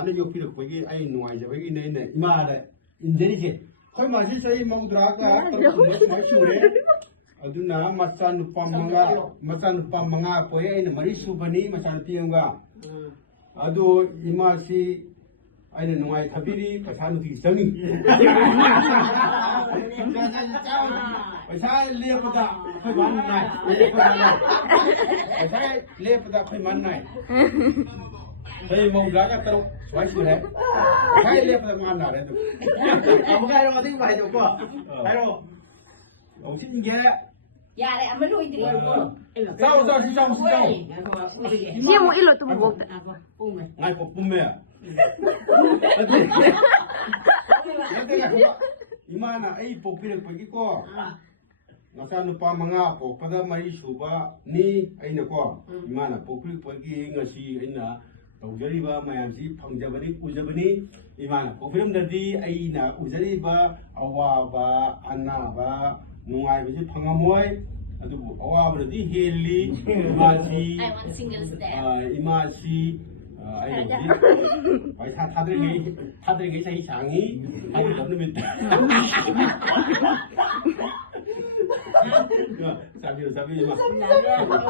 마산에 옆에 거기 아이 노아이 저기 내네 이마래 인제리지 거기 마시 저희 몽드라가 마시래 어두나 마산 빰망아 거에 머리 수번이 마산 띠용가 아도 이마시 아이는 농아이 타비리 마산 뒤 정이 마산 레보다 거의 만나이 마산 레보다 거의 만나이 저희 몽드라가 또 마시래 거의 레보다 만나래 또 không cái đâu tiếng bài được cơ phải đâu 어딘 게 dạ đây anh mới nuôi đi 싸워 Dia mau ilo tu buat. ngay cuộc bùm mẹ 이마나 에이 복비를 보기고 나사 누파 망아 복바다 마이 수바 니 아이나고 이마나 복비 보기 것이 아이나 도저리바 마ям시 펑자버니 우자버니 이마나 복비름다디 아이나 우자리바 아와바 안나바 농아이버지 펑아모이 아주 아와버디 헬리 이마시 I want single step 이마시 아이지 아이 타들게 자기 장이 아이 잡는 사비로 이마